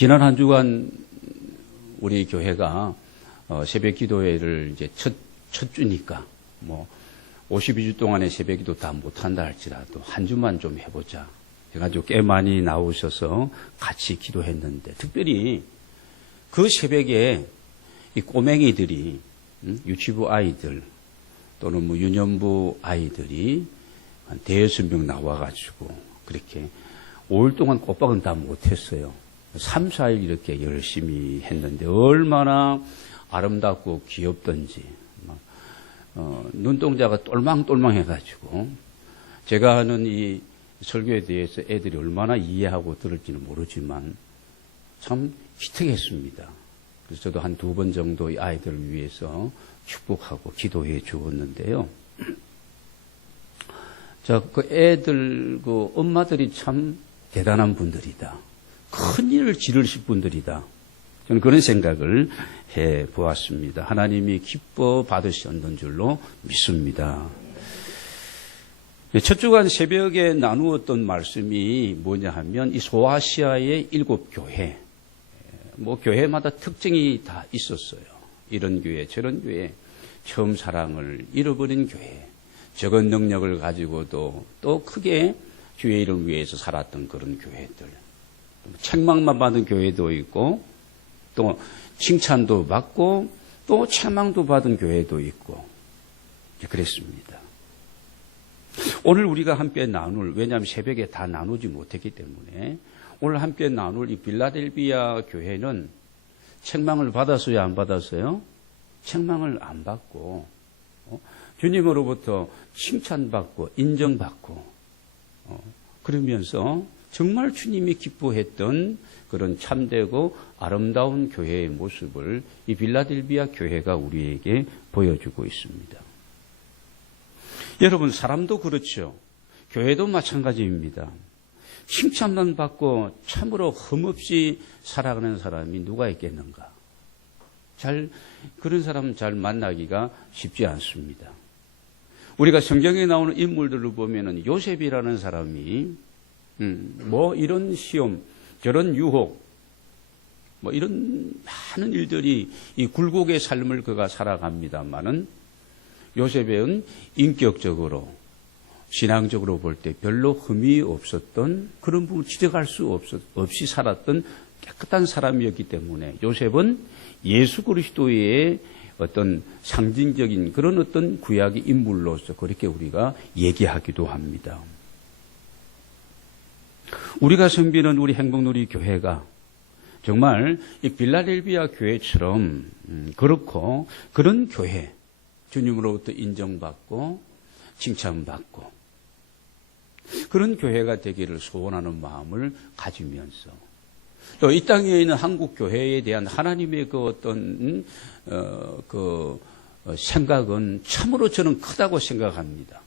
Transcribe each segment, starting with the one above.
지난 한 주간 우리 교회가 새벽 기도회를 이제 첫 주니까 52주 동안의 새벽 기도 다 못한다 할지라도 한 주만 좀 해보자 해가지고 꽤 많이 나오셔서 같이 기도했는데, 특별히 그 새벽에 이 꼬맹이들이, 유치부 아이들 또는 유년부 아이들이 한 5-6명 나와가지고 그렇게 5일 동안 꼬박은 다 못했어요. 3, 4일 이렇게 열심히 했는데 얼마나 아름답고 귀엽던지, 눈동자가 똘망똘망 해가지고, 제가 하는 이 설교에 대해서 애들이 얼마나 이해하고 들을지는 모르지만 참 기특했습니다. 그래서 저도 한 2번 정도 이 아이들을 위해서 축복하고 기도해 주었는데요. 자, 그 애들, 그 엄마들이 참 대단한 분들이다. 큰 일을 지르실 분들이다. 저는 그런 생각을 해 보았습니다. 하나님이 기뻐 받으셨는 줄로 믿습니다. 첫 주간 새벽에 나누었던 말씀이 뭐냐 하면, 이 소아시아의 7교회, 교회마다 특징이 다 있었어요. 이런 교회, 저런 교회, 처음 사랑을 잃어버린 교회, 적은 능력을 가지고도 또 크게 주의 이름을 위해서 살았던 그런 교회들, 책망만 받은 교회도 있고, 또 칭찬도 받고, 또 책망도 받은 교회도 있고, 그랬습니다. 오늘 우리가 함께 나눌, 왜냐하면 새벽에 다 나누지 못했기 때문에, 오늘 함께 나눌 이 빌라델비아 교회는 책망을 받았어요, 안 받았어요? 책망을 안 받고, 주님으로부터 칭찬받고 인정받고, 그러면서 정말 주님이 기뻐했던 그런 참되고 아름다운 교회의 모습을 이 빌라델비아 교회가 우리에게 보여주고 있습니다. 여러분, 사람도 그렇죠. 교회도 마찬가지입니다. 칭찬만 받고 참으로 흠없이 살아가는 사람이 누가 있겠는가? 그런 사람 잘 만나기가 쉽지 않습니다. 우리가 성경에 나오는 인물들을 보면은 요셉이라는 사람이 이런 시험, 저런 유혹, 이런 많은 일들이 이 굴곡의 삶을 그가 살아갑니다만은, 요셉은 인격적으로, 신앙적으로 볼 때 별로 흠이 없었던, 그런 부분을 지적할 수 없이 살았던 깨끗한 사람이었기 때문에 요셉은 예수 그리스도의 어떤 상징적인 그런 어떤 구약의 인물로서 그렇게 우리가 얘기하기도 합니다. 우리가 섬기는 우리 행복누리 교회가 정말 이 빌라델비아 교회처럼 그렇고, 그런 교회, 주님으로부터 인정받고 칭찬받고 그런 교회가 되기를 소원하는 마음을 가지면서, 또 이 땅에 있는 한국 교회에 대한 하나님의 그 어떤 생각은 참으로 저는 크다고 생각합니다.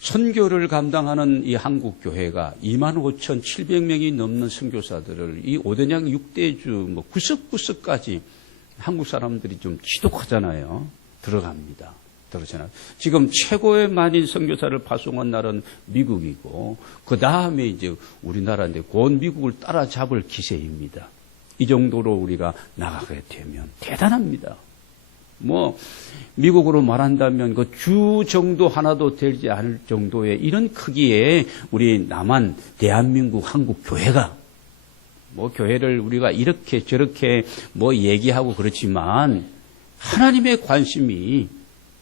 선교를 감당하는 이 한국 교회가 25,700명이 넘는 선교사들을 이 5대양 6대주 구석구석까지 한국 사람들이 좀 지독하잖아요. 들어갑니다. 지금 최고의 많은 선교사를 파송한 나라는 미국이고, 그 다음에 이제 우리나라인데 곧 미국을 따라잡을 기세입니다. 이 정도로 우리가 나가게 되면 대단합니다. 미국으로 말한다면 그 주 정도 하나도 되지 않을 정도의 이런 크기의 우리 남한 대한민국 한국 교회가, 교회를 우리가 이렇게 저렇게 얘기하고 그렇지만 하나님의 관심이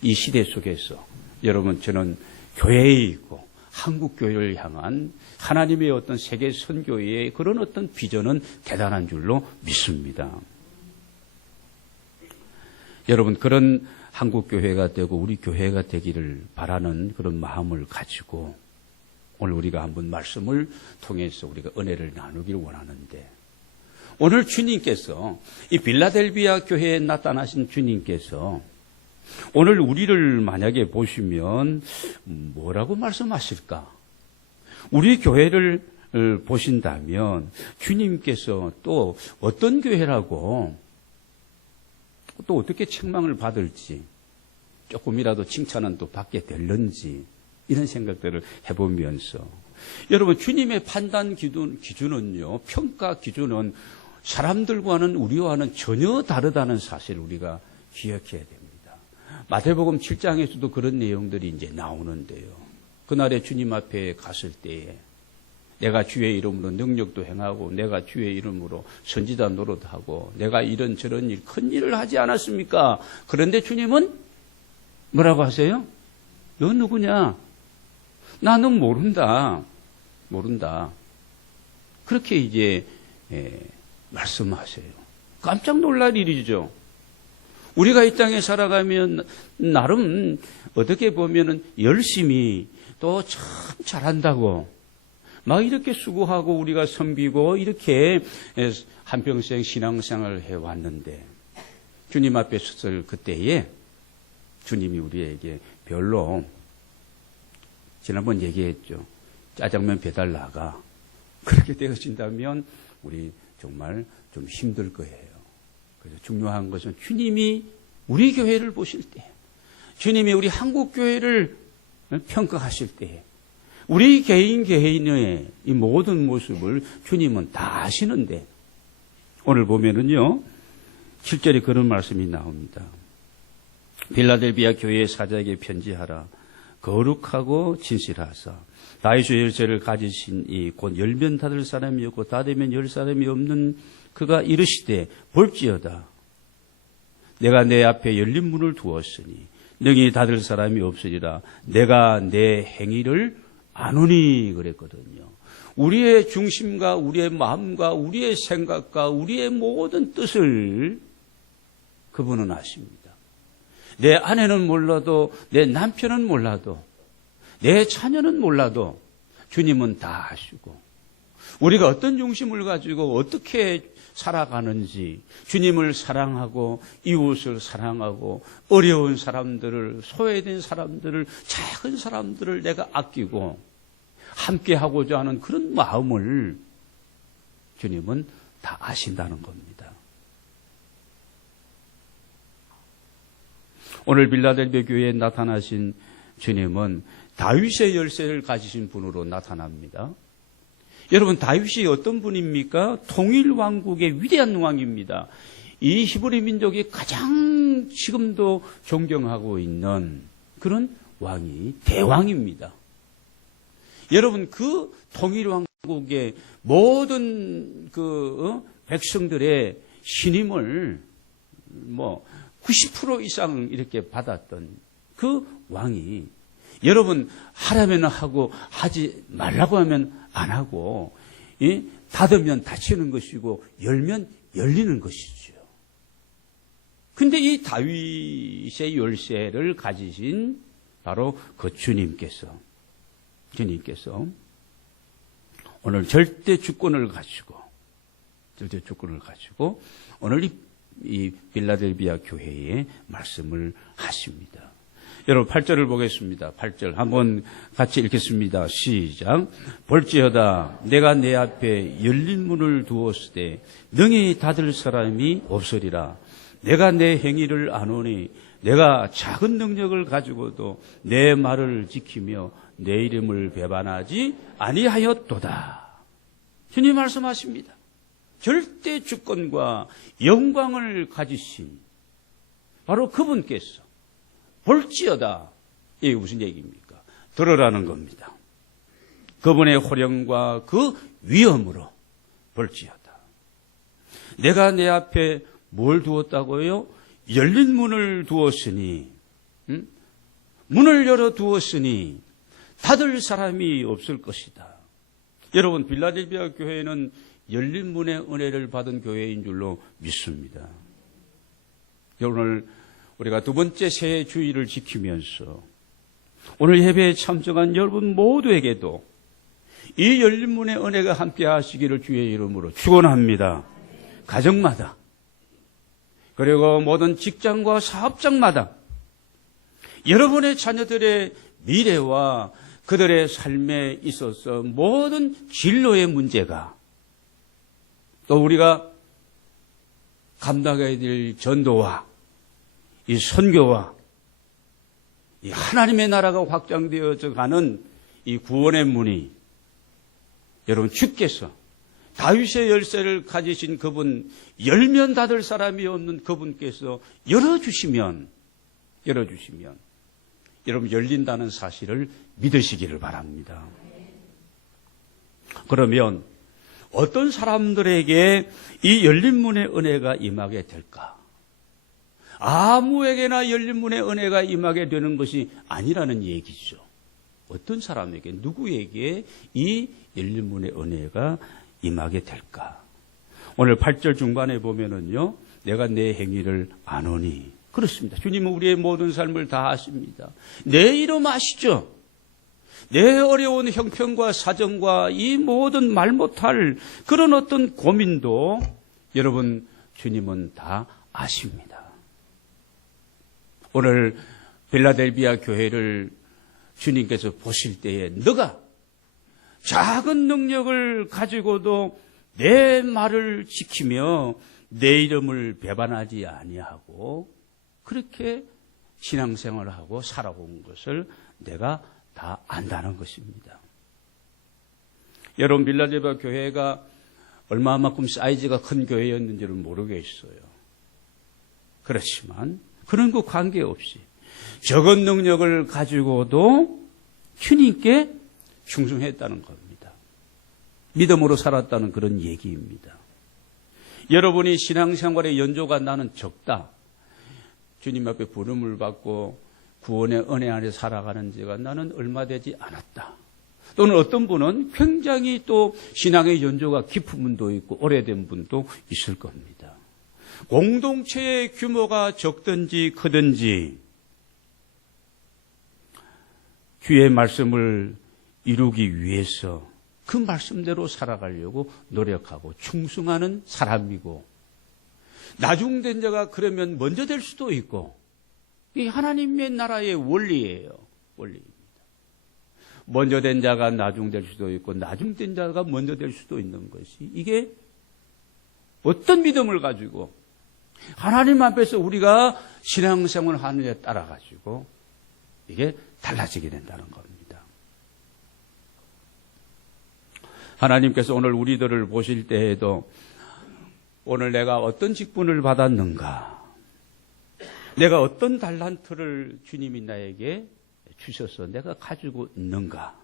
이 시대 속에서, 여러분, 저는 교회에 있고 한국 교회를 향한 하나님의 어떤 세계 선교의 그런 어떤 비전은 대단한 줄로 믿습니다. 여러분, 그런 한국 교회가 되고 우리 교회가 되기를 바라는 그런 마음을 가지고 오늘 우리가 한번 말씀을 통해서 우리가 은혜를 나누기를 원하는데, 오늘 주님께서 이 빌라델비아 교회에 나타나신 주님께서 오늘 우리를 만약에 보시면 뭐라고 말씀하실까? 우리 교회를 보신다면 주님께서 또 어떤 교회라고, 또 어떻게 책망을 받을지, 조금이라도 칭찬은 또 받게 될는지, 이런 생각들을 해보면서 여러분, 주님의 판단 기준은요, 평가 기준은 사람들과는 우리와는 전혀 다르다는 사실을 우리가 기억해야 됩니다. 마태복음 7장에서도 그런 내용들이 이제 나오는데요. 그날에 주님 앞에 갔을 때에 내가 주의 이름으로 능력도 행하고 내가 주의 이름으로 선지자 노릇하고 내가 이런저런 일, 큰 일을 하지 않았습니까? 그런데 주님은 뭐라고 하세요? 너 누구냐? 나는 모른다. 그렇게 이제 말씀하세요. 깜짝 놀랄 일이죠. 우리가 이 땅에 살아가면 나름 어떻게 보면은 열심히 또 참 잘한다고 막 이렇게 수고하고 우리가 섬기고 이렇게 한평생 신앙생활을 해왔는데 주님 앞에 섰을 그때에 주님이 우리에게 별로 지난번 얘기했죠. 짜장면 배달 나가. 그렇게 되어진다면 우리 정말 좀 힘들 거예요. 그래서 중요한 것은 주님이 우리 교회를 보실 때, 주님이 우리 한국 교회를 평가하실 때, 우리 개인의 이 모든 모습을 주님은 다 아시는데, 오늘 보면은요, 7절에 그런 말씀이 나옵니다. 빌라델비아 교회의 사자에게 편지하라. 거룩하고 진실하사 다윗의 열쇠를 가지신 이 곧 열면 닫을 사람이 없고 닫으면 열 사람이 없는 그가 이르시되 볼지어다. 내가 내 앞에 열린 문을 두었으니 능히 닫을 사람이 없으리라. 내가 내 행위를 아노니 그랬거든요. 우리의 중심과 우리의 마음과 우리의 생각과 우리의 모든 뜻을 그분은 아십니다. 내 아내는 몰라도 내 남편은 몰라도 내 자녀는 몰라도 주님은 다 아시고 우리가 어떤 중심을 가지고 어떻게 살아가는지 주님을 사랑하고 이웃을 사랑하고 어려운 사람들을 소외된 사람들을 작은 사람들을 내가 아끼고 함께하고자 하는 그런 마음을 주님은 다 아신다는 겁니다. 오늘 빌라델비아 교회에 나타나신 주님은 다윗의 열쇠를 가지신 분으로 나타납니다. 여러분, 다윗이 어떤 분입니까? 통일 왕국의 위대한 왕입니다. 이 히브리 민족이 가장 지금도 존경하고 있는 그런 왕이 대왕입니다. 여러분, 그 통일 왕국의 모든 백성들의 신임을 90% 이상 이렇게 받았던 그 왕이 여러분 하라면 하고 하지 말라고 하면 안 하고 닫으면 닫히는 것이고 열면 열리는 것이죠. 근데 이 다윗의 열쇠를 가지신 바로 그 주님께서 오늘 절대 주권을 가지고 오늘 이 빌라델비아 교회에 말씀을 하십니다. 여러분 8절을 보겠습니다. 8절 한번 같이 읽겠습니다. 시작. 볼지어다 내가 내 앞에 열린 문을 두었으되 능히 닫을 사람이 없으리라. 내가 내 행위를 아노니 내가 작은 능력을 가지고도 내 말을 지키며 내 이름을 배반하지 아니하였도다. 주님 말씀하십니다. 절대 주권과 영광을 가지신 바로 그분께서 볼지어다. 이게 무슨 얘기입니까? 들으라는 겁니다. 그분의 호령과 그 위엄으로 볼지어다. 내가 내 앞에 뭘 두었다고요? 열린 문을 두었으니 문을 열어 두었으니 닫을 사람이 없을 것이다. 여러분, 빌라델비아 교회는 열린 문의 은혜를 받은 교회인 줄로 믿습니다. 오늘 우리가 두 번째 새해 주일을 지키면서 오늘 예배에 참석한 여러분 모두에게도 이 열린 문의 은혜가 함께 하시기를 주의 이름으로 축원합니다. 가정마다 그리고 모든 직장과 사업장마다 여러분의 자녀들의 미래와 그들의 삶에 있어서 모든 진로의 문제가 또 우리가 감당해야 될 전도와 이 선교와 이 하나님의 나라가 확장되어져 가는 이 구원의 문이 여러분, 주께서 다윗의 열쇠를 가지신 그분, 열면 닫을 사람이 없는 그분께서 열어주시면 여러분 열린다는 사실을 믿으시기를 바랍니다. 그러면 어떤 사람들에게 이 열린 문의 은혜가 임하게 될까? 아무에게나 열린 문의 은혜가 임하게 되는 것이 아니라는 얘기죠. 어떤 사람에게, 누구에게 이 열린 문의 은혜가 임하게 될까? 오늘 8절 중반에 보면은요, 내가 내 행위를 아노니. 그렇습니다. 주님은 우리의 모든 삶을 다 아십니다. 내 이름 아시죠? 내 어려운 형편과 사정과 이 모든 말 못할 그런 어떤 고민도 여러분, 주님은 다 아십니다. 오늘 빌라델비아 교회를 주님께서 보실 때에 너가 작은 능력을 가지고도 내 말을 지키며 내 이름을 배반하지 아니하고 그렇게 신앙생활을 하고 살아온 것을 내가 다 안다는 것입니다. 여러분, 빌라델비아 교회가 얼마만큼 사이즈가 큰 교회였는지는 모르겠어요. 그렇지만 그런 거 관계없이 적은 능력을 가지고도 주님께 충성했다는 겁니다. 믿음으로 살았다는 그런 얘기입니다. 여러분이 신앙생활의 연조가 나는 적다, 주님 앞에 부름을 받고 구원의 은혜 안에 살아가는 지가 나는 얼마 되지 않았다, 또는 어떤 분은 굉장히 또 신앙의 연조가 깊은 분도 있고 오래된 분도 있을 겁니다. 공동체의 규모가 적든지 크든지 주의 말씀을 이루기 위해서 그 말씀대로 살아가려고 노력하고 충성하는 사람이고, 나중된 자가 그러면 먼저 될 수도 있고, 이 하나님의 나라의 원리예요. 원리입니다. 먼저 된 자가 나중될 수도 있고 나중된 자가 먼저 될 수도 있는 것이, 이게 어떤 믿음을 가지고 하나님 앞에서 우리가 신앙생활을 하느냐에 따라 가지고 이게 달라지게 된다는 겁니다. 하나님께서 오늘 우리들을 보실 때에도 오늘 내가 어떤 직분을 받았는가, 내가 어떤 달란트를 주님이 나에게 주셔서 내가 가지고 있는가,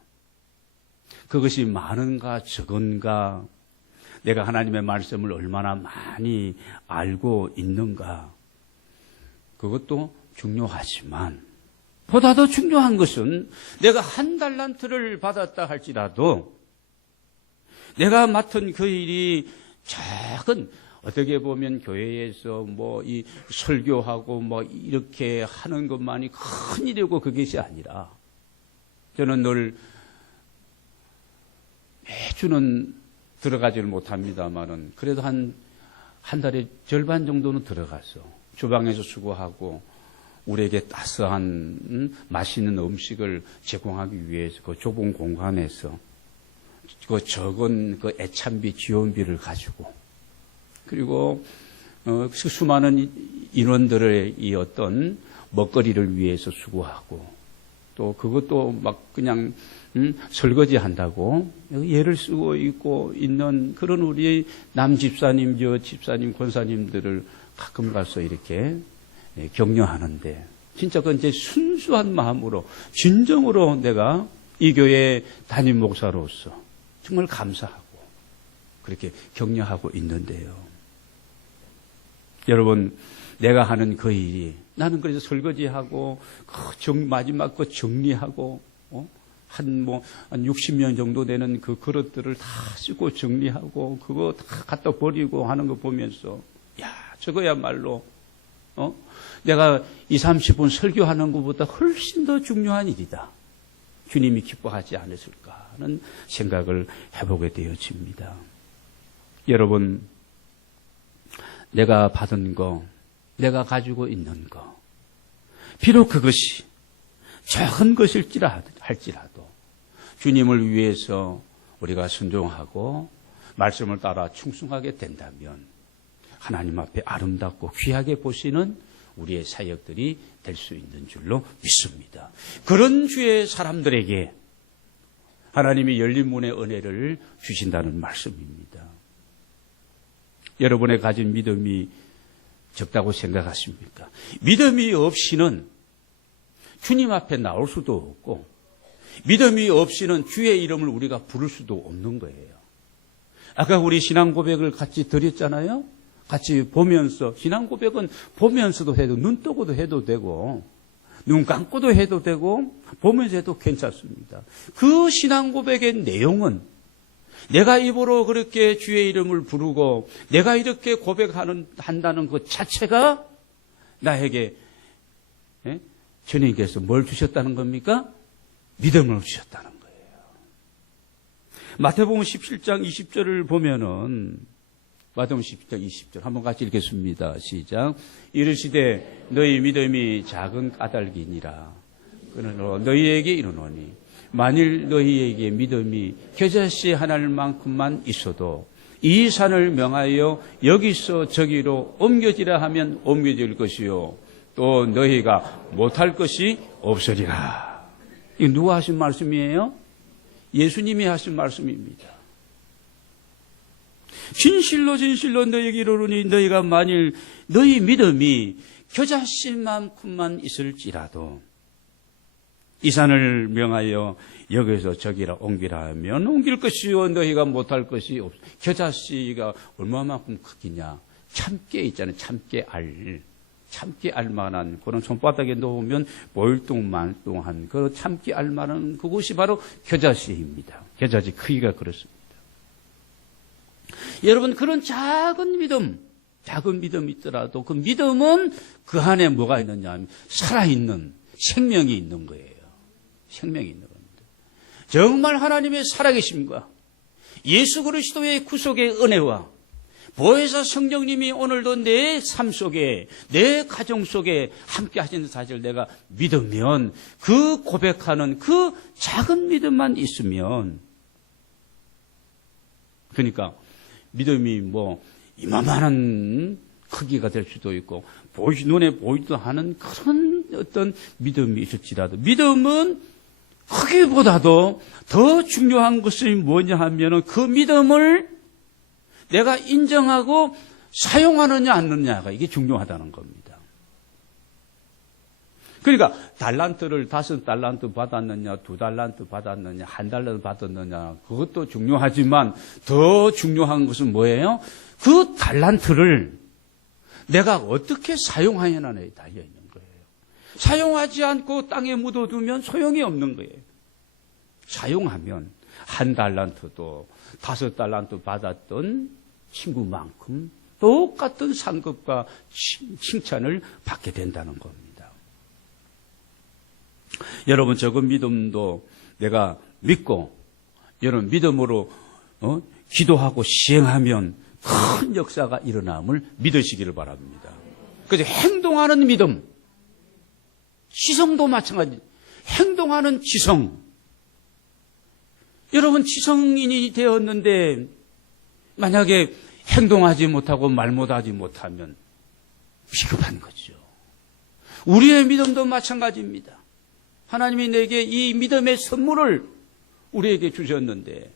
그것이 많은가 적은가, 내가 하나님의 말씀을 얼마나 많이 알고 있는가, 그것도 중요하지만 보다 더 중요한 것은 내가 한 달란트를 받았다 할지라도 내가 맡은 그 일이 작은, 어떻게 보면 교회에서 이 설교하고 이렇게 하는 것만이 큰 일이고 그것이 아니라, 저는 늘 매주는 들어가지를 못합니다만은 그래도 한 달에 절반 정도는 들어가서 주방에서 수고하고 우리에게 따스한 맛있는 음식을 제공하기 위해서 그 좁은 공간에서 그 적은 그 애찬비, 지원비를 가지고, 그리고 수많은 인원들의 이 어떤 먹거리를 위해서 수고하고, 또 그것도 그냥 설거지 한다고 예를 쓰고 있는 그런 우리 남 집사님, 저 집사님, 권사님들을 가끔 가서 이렇게 격려하는데, 진짜 그건 제 순수한 마음으로 진정으로 내가 이 교회 담임 목사로서 정말 감사하고 그렇게 격려하고 있는데요. 여러분, 내가 하는 그 일이, 나는 그래서 설거지하고 마지막 거 정리하고 한 60년 정도 되는 그 그릇들을 다 쓰고 정리하고 그거 다 갖다 버리고 하는 거 보면서, 야, 저거야말로 내가 20, 30분 설교하는 것보다 훨씬 더 중요한 일이다, 주님이 기뻐하지 않으실까 하는 생각을 해보게 되어집니다. 여러분, 내가 받은 거, 내가 가지고 있는 거, 비록 그것이 작은 것일지라도 주님을 위해서 우리가 순종하고 말씀을 따라 충성하게 된다면 하나님 앞에 아름답고 귀하게 보시는 우리의 사역들이 될 수 있는 줄로 믿습니다. 그런 주의 사람들에게 하나님이 열린 문의 은혜를 주신다는 말씀입니다. 여러분의 가진 믿음이 적다고 생각하십니까? 믿음이 없이는 주님 앞에 나올 수도 없고, 믿음이 없이는 주의 이름을 우리가 부를 수도 없는 거예요. 아까 우리 신앙 고백을 같이 드렸잖아요. 같이 보면서, 신앙 고백은 보면서도 해도, 눈 뜨고도 해도 되고, 눈 감고도 해도 되고, 보면서 해도 괜찮습니다. 그 신앙 고백의 내용은 내가 입으로 그렇게 주의 이름을 부르고 내가 이렇게 한다는 것 자체가 나에게 주님께서 뭘 주셨다는 겁니까? 믿음을 주셨다는 거예요. 마태복음 17장 20절을 보면은, 마태복음 17장 20절 한번 같이 읽겠습니다. 시작. 이르시되 너희 믿음이 작은 까닭이니라. 그러므로 너희에게 이르노니 만일 너희에게 믿음이 겨자씨 하나만큼만 있어도 이 산을 명하여 여기서 저기로 옮겨지라 하면 옮겨질 것이요 또 너희가 못할 것이 없으리라. 이거 누가 하신 말씀이에요? 예수님이 하신 말씀입니다. 진실로 진실로 너희에게 이르노니 너희가 만일 너희 믿음이 겨자씨만큼만 있을지라도 이 산을 명하여 여기서 저기라 옮기라 하면 옮길 것이요 너희가 못할 것이 없어. 겨자씨가 얼마만큼 크기냐? 참깨 있잖아요. 참깨 알만한 그런 손바닥에 놓으면 보일동만동한 그 참깨 알만한 그것이 바로 겨자씨입니다. 겨자씨 크기가 그렇습니다. 여러분, 그런 작은 믿음 있더라도 그 믿음은 그 안에 뭐가 있느냐 하면 살아있는 생명이 있는 거예요. 생명이 있는 겁니다. 정말 하나님의 살아계심과 예수 그리스도의 구속의 은혜와 보혜사 성령님이 오늘도 내 삶 속에, 내 가정 속에 함께 하시는 사실을 내가 믿으면, 그 고백하는 그 작은 믿음만 있으면, 그러니까 믿음이 뭐 이만한 크기가 될 수도 있고 눈에 보이지도 않은 그런 어떤 믿음이 있을지라도, 믿음은 크기보다도 더 중요한 것이 뭐냐 하면은 그 믿음을 내가 인정하고 사용하느냐 안 하느냐가 이게 중요하다는 겁니다. 그러니까 달란트를 5달란트 받았느냐, 2달란트 받았느냐, 1달란트 받았느냐, 그것도 중요하지만 더 중요한 것은 뭐예요? 그 달란트를 내가 어떻게 사용하느냐에 달려있는 거예요. 사용하지 않고 땅에 묻어두면 소용이 없는 거예요. 사용하면 1달란트도 5달란트 받았던 친구만큼 똑같은 상급과 칭찬을 받게 된다는 겁니다. 여러분, 적은 믿음도 내가 믿고 여러분 믿음으로 기도하고 시행하면 큰 역사가 일어남을 믿으시기를 바랍니다. 그래서 행동하는 믿음, 지성도 마찬가지. 행동하는 지성. 여러분, 지성인이 되었는데 만약에 행동하지 못하고 말 못하지 못하면 비겁한 거죠. 우리의 믿음도 마찬가지입니다. 하나님이 내게 이 믿음의 선물을 우리에게 주셨는데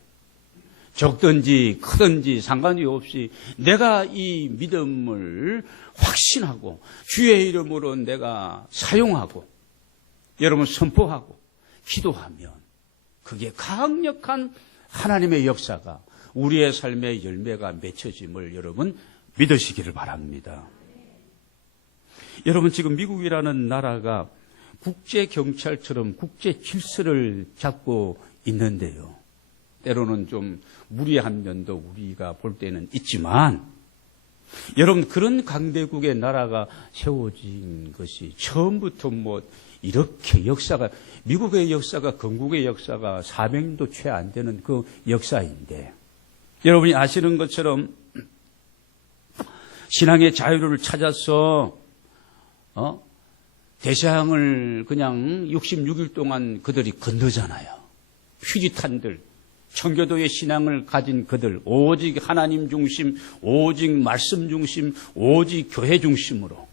적든지 크든지 상관이 없이 내가 이 믿음을 확신하고 주의 이름으로 내가 사용하고 여러분 선포하고 기도하면 그게 강력한 하나님의 역사가 우리의 삶의 열매가 맺혀짐을 여러분 믿으시기를 바랍니다. 여러분, 지금 미국이라는 나라가 국제경찰처럼 국제 질서를 잡고 있는데요. 때로는 좀 무리한 면도 우리가 볼 때는 있지만 여러분, 그런 강대국의 나라가 세워진 것이 처음부터 뭐 이렇게 역사가, 미국의 역사가, 건국의 역사가 400년도 채 안 되는 그 역사인데 여러분이 아시는 것처럼 신앙의 자유를 찾아서 대서양을 그냥 66일 동안 그들이 건너잖아요. 퓨리탄들, 청교도의 신앙을 가진 그들, 오직 하나님 중심, 오직 말씀 중심, 오직 교회 중심으로.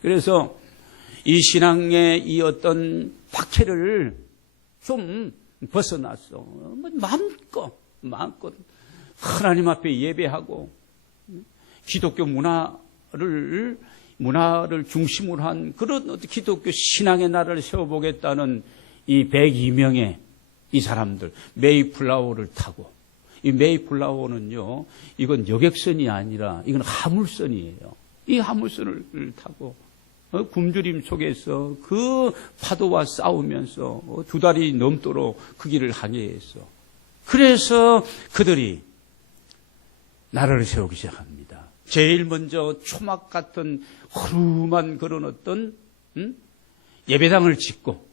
그래서 이 신앙의 이 어떤 박해를 좀 벗어났어. 마음껏 하나님 앞에 예배하고 기독교 문화를 중심으로 한 그런 기독교 신앙의 나라를 세워보겠다는 이 102명의 이 사람들, 메이플라워를 타고, 이 메이플라워는요, 이건 여객선이 아니라 이건 화물선이에요. 이 화물선을 타고 굶주림 속에서 그 파도와 싸우면서 2달이 넘도록 그 길을 항해했어. 그래서 그들이 나라를 세우기 시작합니다. 제일 먼저 초막 같은 허름한 그런 어떤 예배당을 짓고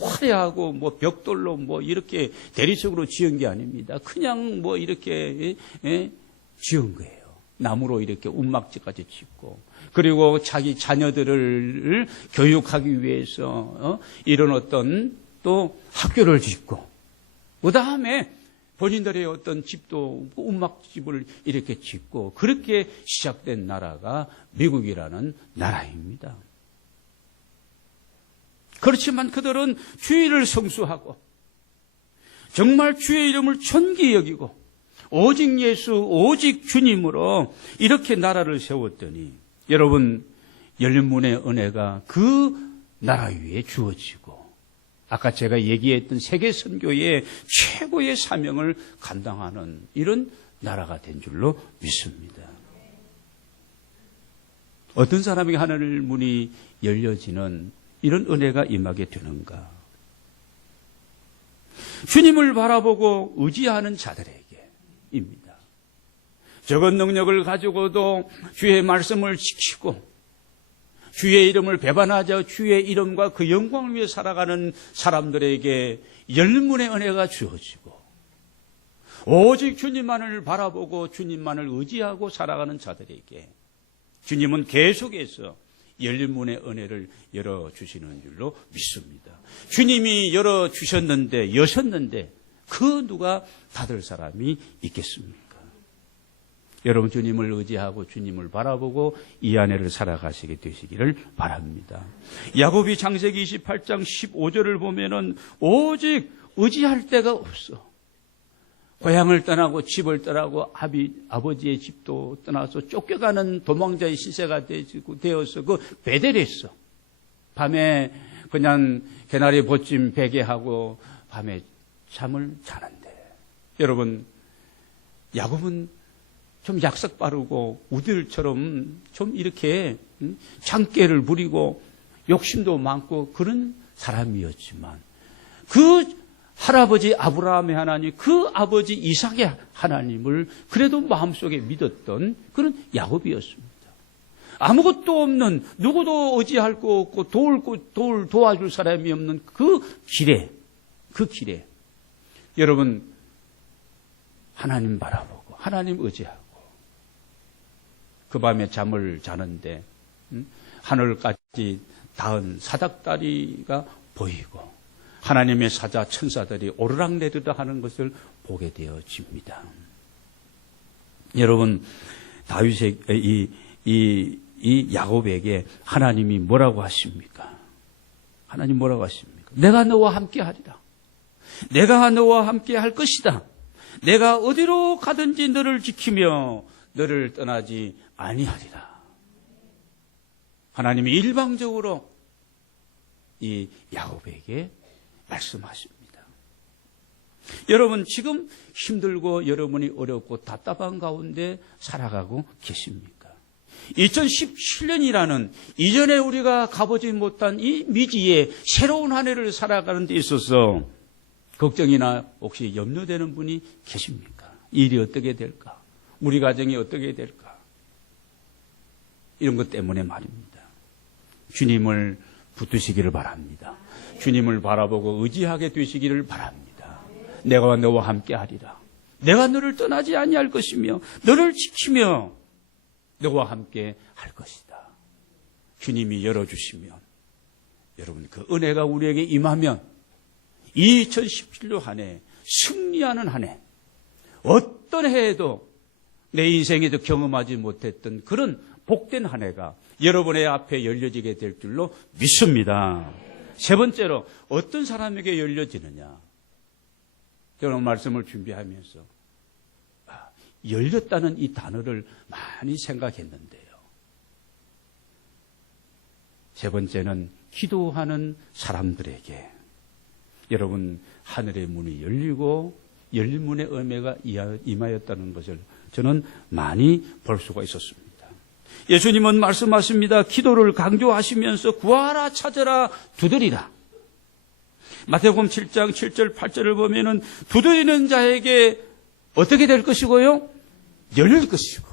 화려하고 벽돌로 이렇게 대리석으로 지은 게 아닙니다. 그냥 이렇게 지은 거예요. 나무로 이렇게 움막지까지 짓고, 그리고 자기 자녀들을 교육하기 위해서 이런 어떤 또 학교를 짓고, 그 다음에 본인들의 어떤 집도 움막집을 이렇게 짓고, 그렇게 시작된 나라가 미국이라는 나라입니다. 그렇지만 그들은 주의를 성수하고 정말 주의 이름을 존귀히 여기고 오직 예수, 오직 주님으로 이렇게 나라를 세웠더니, 여러분, 열린 문의 은혜가 그 나라 위에 주어지고, 아까 제가 얘기했던 세계 선교의 최고의 사명을 감당하는 이런 나라가 된 줄로 믿습니다. 어떤 사람에게 하늘 문이 열려지는 이런 은혜가 임하게 되는가? 주님을 바라보고 의지하는 자들에게입니다. 적은 능력을 가지고도 주의 말씀을 지키고 주의 이름을 배반하자 주의 이름과 그 영광을 위해 살아가는 사람들에게 열문의 은혜가 주어지고, 오직 주님만을 바라보고 주님만을 의지하고 살아가는 자들에게 주님은 계속해서 열린 문의 은혜를 열어주시는 줄로 믿습니다. 주님이 열어주셨는데, 여셨는데 그 누가 닫을 사람이 있겠습니까? 여러분, 주님을 의지하고 주님을 바라보고 이 안에를 살아가시게 되시기를 바랍니다. 야고보 창세기 28장 15절을 보면은 오직 의지할 데가 없어. 고향을 떠나고 집을 떠나고 아버지의 집도 떠나서 쫓겨가는 도망자의 시세가 되어서 그 베델했어. 밤에 그냥 개나리 보찜 베개하고 밤에 잠을 자는데, 여러분, 야곱은 좀 약삭 빠르고 우들처럼 좀 이렇게 장깨를 부리고 욕심도 많고 그런 사람이었지만, 그 할아버지 아브라함의 하나님, 그 아버지 이삭의 하나님을 그래도 마음속에 믿었던 그런 야곱이었습니다. 아무것도 없는, 누구도 의지할 거 없고 도와줄 사람이 없는 그 길에 여러분, 하나님 바라보고 하나님 의지하고 그 밤에 잠을 자는데 하늘까지 닿은 사닥다리가 보이고 하나님의 사자 천사들이 오르락내리락 하는 것을 보게 되어집니다. 여러분, 다윗의 이 야곱에게 하나님이 뭐라고 하십니까? 하나님 뭐라고 하십니까? 내가 너와 함께 하리라. 내가 너와 함께 할 것이다. 내가 어디로 가든지 너를 지키며 너를 떠나지 아니하리라. 하나님이 일방적으로 이 야곱에게 말씀하십니다. 여러분, 지금 힘들고 여러분이 어렵고 답답한 가운데 살아가고 계십니까? 2017년이라는 이전에 우리가 가보지 못한 이 미지의 새로운 한 해를 살아가는 데 있어서 걱정이나 혹시 염려되는 분이 계십니까? 일이 어떻게 될까? 우리 가정이 어떻게 될까? 이런 것 때문에 말입니다. 주님을 붙드시기를 바랍니다. 주님을 바라보고 의지하게 되시기를 바랍니다. 내가 너와 함께 하리라. 내가 너를 떠나지 아니할 것이며 너를 지키며 너와 함께 할 것이다. 주님이 열어주시면, 여러분, 그 은혜가 우리에게 임하면 2017년 한 해, 승리하는 한 해, 어떤 해에도 내 인생에도 경험하지 못했던 그런 복된 한 해가 여러분의 앞에 열려지게 될 줄로 믿습니다. 세 번째로, 어떤 사람에게 열려지느냐? 저는 말씀을 준비하면서 열렸다는 이 단어를 많이 생각했는데요. 세 번째는 기도하는 사람들에게 여러분 하늘의 문이 열리고 열린 문의 은혜가 임하였다는 것을 저는 많이 볼 수가 있었습니다. 예수님은 말씀하십니다. 기도를 강조하시면서 구하라 찾으라 두드리라. 마태복음 7장 7절 8절을 보면은 두드리는 자에게 어떻게 될 것이고요? 열릴 것이고.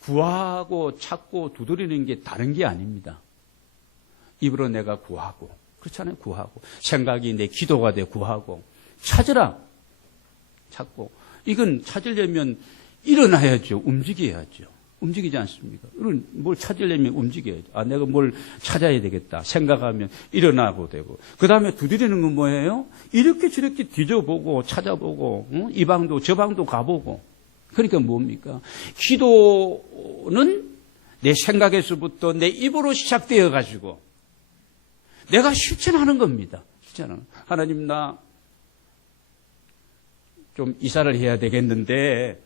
구하고 찾고 두드리는 게 다른 게 아닙니다. 입으로 내가 구하고, 그렇잖아요. 구하고. 생각이 내 기도가 돼 구하고. 찾으라. 찾고. 이건 찾으려면 일어나야죠. 움직여야죠. 움직이지 않습니까? 뭘 찾으려면 움직여야죠. 내가 뭘 찾아야 되겠다. 생각하면 일어나고 되고. 그 다음에 두드리는 건 뭐예요? 이렇게 저렇게 뒤져보고 찾아보고 이 방도 저 방도 가보고. 그러니까 뭡니까? 기도는 내 생각에서부터 내 입으로 시작되어 가지고 내가 실천하는 겁니다. 실천하는. 하나님 나 좀 이사를 해야 되겠는데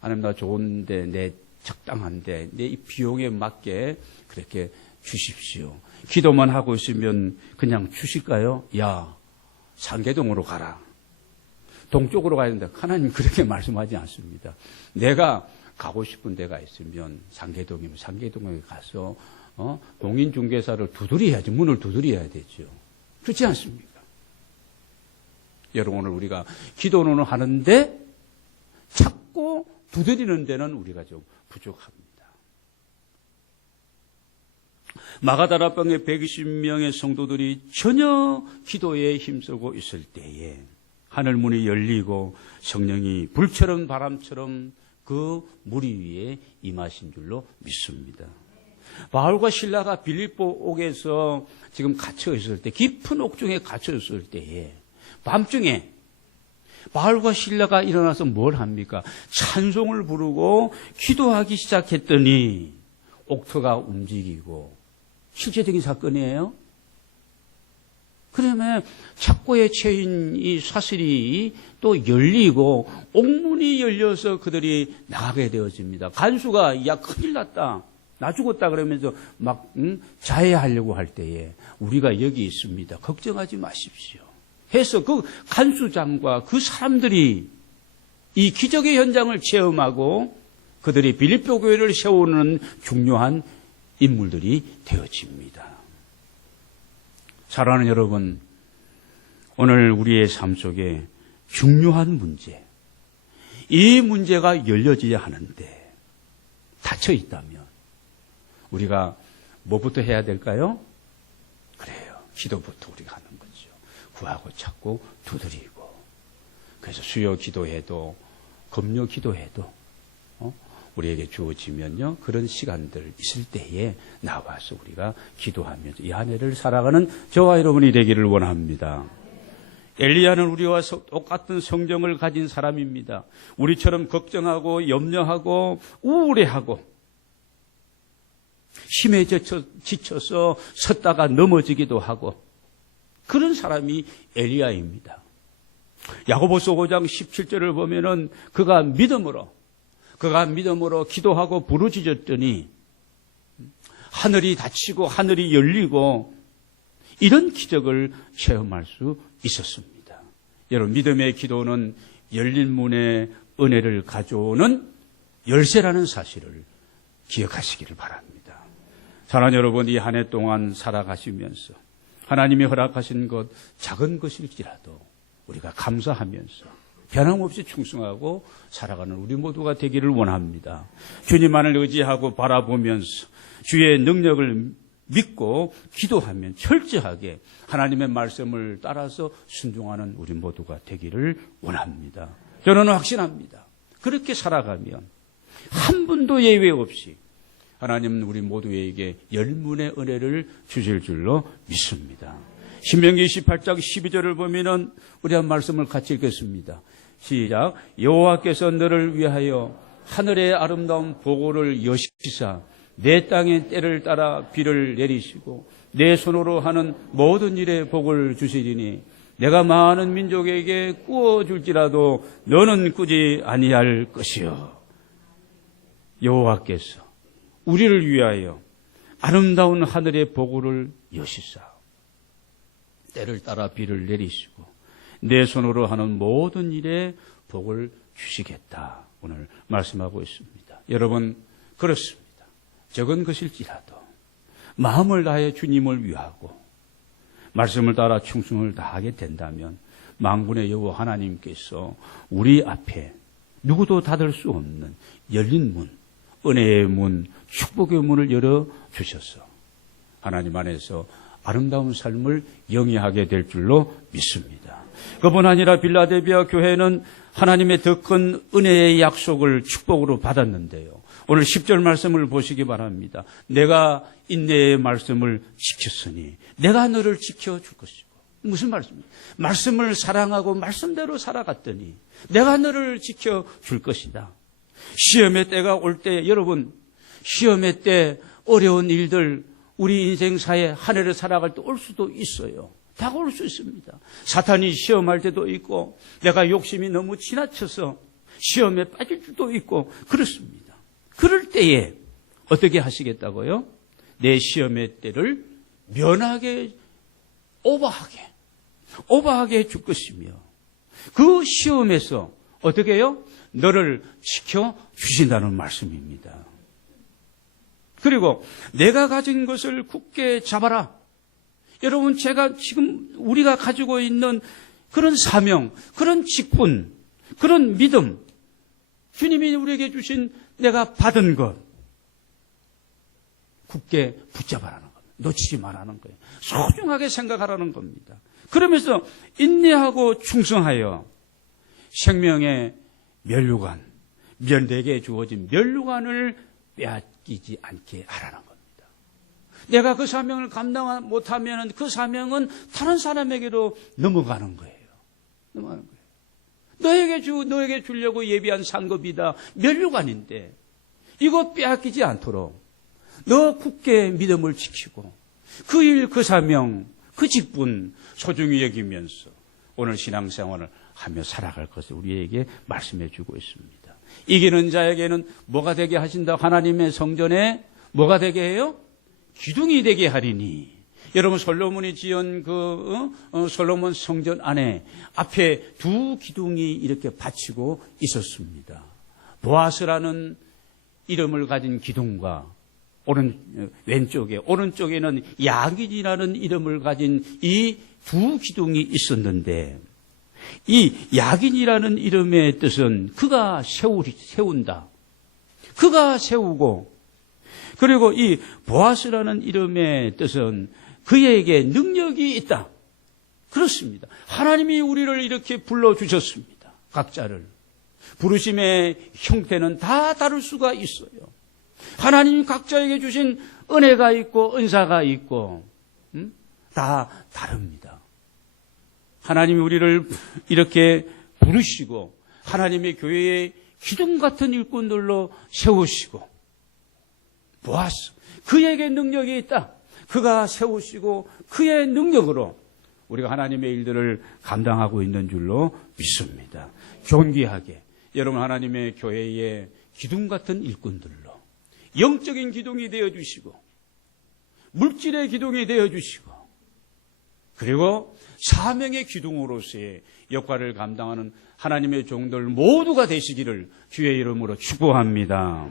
하나님 나 좋은데 내 적당한데 내 이 비용에 맞게 그렇게 주십시오. 기도만 하고 있으면 그냥 주실까요? 야 상계동으로 가라. 동쪽으로 가야 된다. 하나님 그렇게 말씀하지 않습니다. 내가 가고 싶은 데가 있으면 상계동이면 상계동에 가서 공인중개사를 두드려야지. 문을 두드려야 되죠. 그렇지 않습니까? 여러분 오늘 우리가 기도는 하는데 찾고 두드리는 데는 우리가 좀 부족합니다. 마가다라방에 120명의 성도들이 전혀 기도에 힘쓰고 있을 때에 하늘문이 열리고 성령이 불처럼 바람처럼 그 무리 위에 임하신 줄로 믿습니다. 바울과 실라가 빌립보 옥에서 지금 갇혀 있을 때, 깊은 옥중에 갇혀 있을 때에 밤중에 바울과 실라가 일어나서 뭘 합니까? 찬송을 부르고 기도하기 시작했더니 옥터가 움직이고 실제적인 사건이에요. 그러면 착고에 처인 이 사슬이 또 열리고 옥문이 열려서 그들이 나가게 되어집니다. 간수가 야 큰일 났다. 나 죽었다 그러면서 막 자해하려고 할 때에 우리가 여기 있습니다. 걱정하지 마십시오. 해서 그 간수장과 그 사람들이 이 기적의 현장을 체험하고 그들이 빌립보 교회를 세우는 중요한 인물들이 되어집니다. 사랑하는 여러분, 오늘 우리의 삶 속에 중요한 문제, 이 문제가 열려져야 하는데 닫혀 있다면 우리가 뭐부터 해야 될까요? 그래요. 기도부터 우리가 하는 거죠. 구하고 찾고 두드리고. 그래서 수요 기도해도 금요 기도해도 우리에게 주어지면요. 그런 시간들 있을 때에 나와서 우리가 기도하면서 이 한 해를 살아가는 저와 여러분이 되기를 원합니다. 엘리야는 우리와 똑같은 성정을 가진 사람입니다. 우리처럼 걱정하고 염려하고 우울해하고 힘에 지쳐서 섰다가 넘어지기도 하고 그런 사람이 엘리야입니다. 야고보서 5장 17절을 보면은 그가 믿음으로 기도하고 부르짖었더니 하늘이 닫히고 하늘이 열리고 이런 기적을 체험할 수 있었습니다. 여러분 믿음의 기도는 열린 문의 은혜를 가져오는 열쇠라는 사실을 기억하시기를 바랍니다. 사랑하는 여러분, 이 한 해 동안 살아가시면서 하나님이 허락하신 것 작은 것일지라도 우리가 감사하면서 변함없이 충성하고 살아가는 우리 모두가 되기를 원합니다. 주님만을 의지하고 바라보면서 주의 능력을 믿고 기도하면 철저하게 하나님의 말씀을 따라서 순종하는 우리 모두가 되기를 원합니다. 저는 확신합니다. 그렇게 살아가면 한 분도 예외 없이 하나님은 우리 모두에게 열문의 은혜를 주실 줄로 믿습니다. 신명기 28장 12절을 보면은 우리 한 말씀을 같이 읽겠습니다. 시작. 여호와께서 너를 위하여 하늘의 아름다운 보고를 여시사 내 땅의 때를 따라 비를 내리시고 내 손으로 하는 모든 일에 복을 주시리니 내가 많은 민족에게 꾸어줄지라도 너는 꾸지 아니할 것이요. 여호와께서 우리를 위하여 아름다운 하늘의 보고를 여시사 때를 따라 비를 내리시고 내 손으로 하는 모든 일에 복을 주시겠다. 오늘 말씀하고 있습니다. 여러분, 그렇습니다. 적은 것일지라도 마음을 다해 주님을 위하고 말씀을 따라 충성을 다하게 된다면 만군의 여호와 하나님께서 우리 앞에 누구도 닫을 수 없는 열린 문, 은혜의 문, 축복의 문을 열어주셔서 하나님 안에서 아름다운 삶을 영위하게 될 줄로 믿습니다. 그뿐 아니라 빌라델비아 교회는 하나님의 더 큰 은혜의 약속을 축복으로 받았는데요. 오늘 10절 말씀을 보시기 바랍니다. 내가 인내의 말씀을 지켰으니 내가 너를 지켜줄 것이고. 무슨 말씀입니까? 말씀을 사랑하고 말씀대로 살아갔더니 내가 너를 지켜줄 것이다. 시험의 때가 올 때 여러분, 시험의 때 어려운 일들 우리 인생사에 한 해를 살아갈 때 올 수도 있어요. 다가올 수 있습니다. 사탄이 시험할 때도 있고 내가 욕심이 너무 지나쳐서 시험에 빠질 수도 있고 그렇습니다. 그럴 때에 어떻게 하시겠다고요? 내 시험의 때를 면하게 오버하게 해줄 것이며 그 시험에서 어떻게 해요? 너를 지켜주신다는 말씀입니다. 그리고 내가 가진 것을 굳게 잡아라. 여러분, 제가 지금 우리가 가지고 있는 그런 사명, 그런 직분, 그런 믿음, 주님이 우리에게 주신 내가 받은 것 굳게 붙잡아라는 겁니다. 놓치지 말라는 거예요. 소중하게 생각하라는 겁니다. 그러면서 인내하고 충성하여 생명의 면류관, 내게 주어진 면류관을 빼앗기지 않게 하라는 겁니다. 내가 그 사명을 감당 못하면 그 사명은 다른 사람에게로 넘어가는 거예요. 너에게 주려고 예비한 상급이다. 면류관인데 이거 빼앗기지 않도록 너 굳게 믿음을 지키고 그 일, 그 사명, 그 직분 소중히 여기면서 오늘 신앙생활을 하며 살아갈 것을 우리에게 말씀해 주고 있습니다. 이기는 자에게는 뭐가 되게 하신다? 하나님의 성전에 뭐가 되게 해요? 기둥이 되게 하리니. 여러분, 솔로몬이 지은 솔로몬 성전 안에 앞에 두 기둥이 이렇게 받치고 있었습니다. 보아스라는 이름을 가진 기둥과 오른쪽에는 야긴이라는 이름을 가진 이 두 기둥이 있었는데 이 야긴이라는 이름의 뜻은 그가 세운다. 그가 세우고 그리고 이 보아스라는 이름의 뜻은 그에게 능력이 있다. 그렇습니다. 하나님이 우리를 이렇게 불러주셨습니다. 각자를. 부르심의 형태는 다 다를 수가 있어요. 하나님 각자에게 주신 은혜가 있고 은사가 있고 다 다릅니다. 하나님이 우리를 이렇게 부르시고 하나님의 교회의 기둥 같은 일꾼들로 세우시고 보았어. 그에게 능력이 있다. 그가 세우시고 그의 능력으로 우리가 하나님의 일들을 감당하고 있는 줄로 믿습니다. 존귀하게 여러분 하나님의 교회의 기둥 같은 일꾼들로 영적인 기둥이 되어주시고 물질의 기둥이 되어주시고 그리고 사명의 기둥으로서의 역할을 감당하는 하나님의 종들 모두가 되시기를 주의 이름으로 축복합니다.